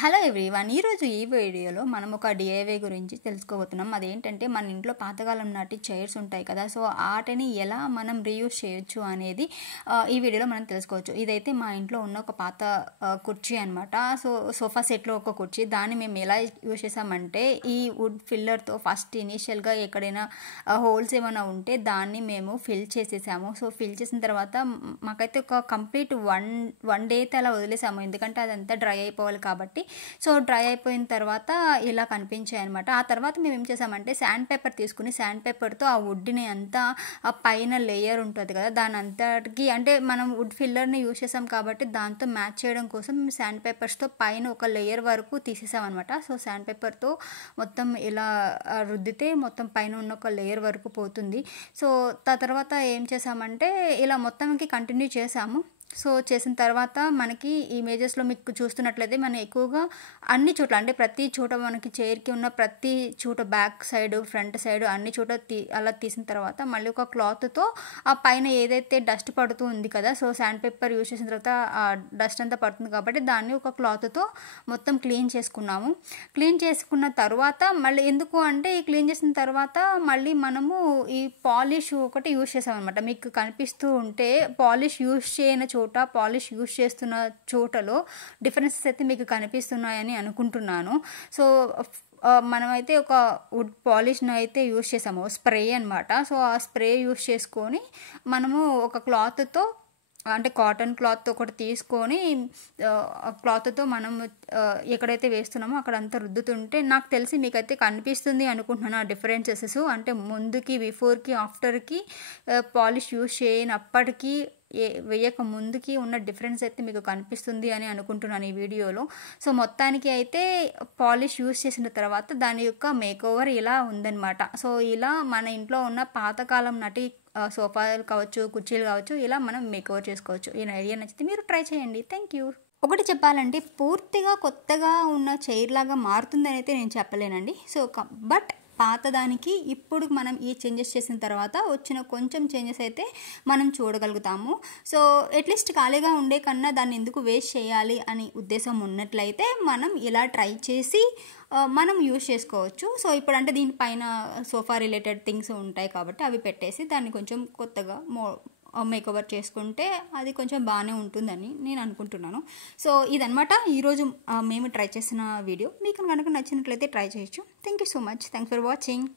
Hello everyone, ఈరోజు ఈ వీడియోలో మనం ఒక డిఐవై గురించి తెలుసుకోబోతున్నాం. అదేంటంటే మన ఇంట్లో పాతకాలం నాటి చైర్స్ ఉంటాయి కదా, సో వాటిని ఎలా మనం రీయూజ్ చేయొచ్చు అనేది ఈ వీడియోలో మనం తెలుసుకోవచ్చు. ఇదైతే మా ఇంట్లో ఉన్న ఒక పాత కుర్చీ అనమాట. సో సోఫా సెట్లో ఒక కుర్చీ, దాన్ని మేము ఎలా యూజ్ చేసామంటే ఈ వుడ్ ఫిల్లర్తో ఫస్ట్ ఇనీషియల్గా ఎక్కడైనా హోల్స్ ఏమైనా ఉంటే దాన్ని మేము ఫిల్ చేసేసాము. సో ఫిల్ చేసిన తర్వాత మాకైతే ఒక కంప్లీట్ వన్ డే అయితే అలా వదిలేసాము, ఎందుకంటే అదంతా డ్రై అయిపోవాలి కాబట్టి. సో డ్రై అయిపోయిన తర్వాత ఇలా కనిపించాయి అనమాట. ఆ తర్వాత మేము ఏం చేసామంటే శాండ్ పేపర్ తీసుకుని శాండ్ పేపర్తో ఆ వుడ్ని అంతా ఆ పైన లేయర్ ఉంటుంది కదా దాని అంతటికి, అంటే మనం వుడ్ ఫిల్లర్ని యూజ్ చేసాం కాబట్టి దాంతో మ్యాచ్ చేయడం కోసం మేము శాండ్ పేపర్స్తో పైన ఒక లేయర్ వరకు తీసేసాం అనమాట. సో శాండ్ పేపర్తో మొత్తం ఇలా రుద్దితే మొత్తం పైన ఉన్న ఒక లేయర్ వరకు పోతుంది. సో తర్వాత ఏం చేసామంటే ఇలా మొత్తంకి కంటిన్యూ చేసాము. సో చేసిన తర్వాత మనకి ఇమేజెస్లో మీకు చూస్తున్నట్లయితే మనం ఎక్కువగా అన్ని చోట్ల, అంటే ప్రతి చోట మనకి చైర్కి ఉన్న ప్రతి చోట బ్యాక్ సైడ్ ఫ్రంట్ సైడ్ అన్ని చోట అలా తీసిన తర్వాత మళ్ళీ ఒక క్లాత్తో ఆ పైన ఏదైతే డస్ట్ పడుతూ ఉంది కదా, సో శాండ్ పేపర్ యూజ్ చేసిన తర్వాత ఆ డస్ట్ అంతా పడుతుంది కాబట్టి దాన్ని ఒక క్లాత్తో మొత్తం క్లీన్ చేసుకున్నాము. క్లీన్ చేసుకున్న తర్వాత మళ్ళీ ఎందుకు అంటే ఈ క్లీన్ చేసిన తర్వాత మళ్ళీ మనము ఈ పాలిష్ ఒకటి యూజ్ చేసామన్నమాట. మీకు కనిపిస్తూ ఉంటే పాలిష్ యూజ్ చేయని పాలిష్ యూజ్ చేస్తున్న చోటలో డిఫరెన్సెస్ అయితే మీకు కనిపిస్తున్నాయని అనుకుంటున్నాను. సో మనమైతే ఒక వుడ్ పాలిష్ను అయితే యూజ్ చేసాము, స్ప్రే అనమాట. సో ఆ స్ప్రే యూజ్ చేసుకొని మనము ఒక క్లాత్తో, అంటే కాటన్ క్లాత్ ఒకటి తీసుకొని క్లాత్తో మనం ఎక్కడైతే వేస్తున్నామో అక్కడ అంతా రుద్దుతుంటే నాకు తెలిసి మీకైతే కనిపిస్తుంది అనుకుంటున్నాను ఆ డిఫరెన్సెస్. అంటే ముందుకి బిఫోర్కి ఆఫ్టర్కి పాలిష్ యూజ్ చేయనప్పటికీ వేయక ముందుకి ఉన్న డిఫరెన్స్ అయితే మీకు కనిపిస్తుంది అని అనుకుంటున్నాను ఈ వీడియోలో. సో మొత్తానికి అయితే పాలిష్ యూజ్ చేసిన తర్వాత దాని యొక్క మేకోవర్ ఇలా ఉందన్నమాట. సో ఇలా మన ఇంట్లో ఉన్న పాతకాలం నాటి సోఫాలు కావచ్చు, కుర్చీలు కావచ్చు, ఇలా మనం మేకోవర్ చేసుకోవచ్చు. ఈ ఐడియా నచ్చితే మీరు ట్రై చేయండి. Thank you. ఒకటి చెప్పాలంటే పూర్తిగా కొత్తగా ఉన్న చైర్ లాగా మారుతుందని అయితే నేను చెప్పలేనండి. సో బట్ పాతదానికి ఇప్పుడు మనం ఈ చేంజెస్ చేసిన తర్వాత వచ్చిన కొంచెం చేంజెస్ అయితే మనం చూడగలుగుతాము. సో అట్లీస్ట్ ఖాళీగా ఉండే కన్నా దాన్ని ఎందుకు వేస్ట్ చేయాలి అని ఉద్దేశం ఉన్నట్లయితే మనం ఇలా ట్రై చేసి మనం యూజ్ చేసుకోవచ్చు. సో ఇప్పుడు అంటే దీనిపైన సోఫా రిలేటెడ్ థింగ్స్ ఉంటాయి కాబట్టి అవి పెట్టేసి దాన్ని కొంచెం కొత్తగా మేకోవర్ చేసుకుంటే అది కొంచెం బాగానే ఉంటుందని నేను అనుకుంటున్నాను. సో ఇదనమాట ఈరోజు మేము ట్రై చేసిన వీడియో. మీకు కనుక నచ్చినట్లయితే ట్రై చేయొచ్చు. Thank you so much. Thanks for watching.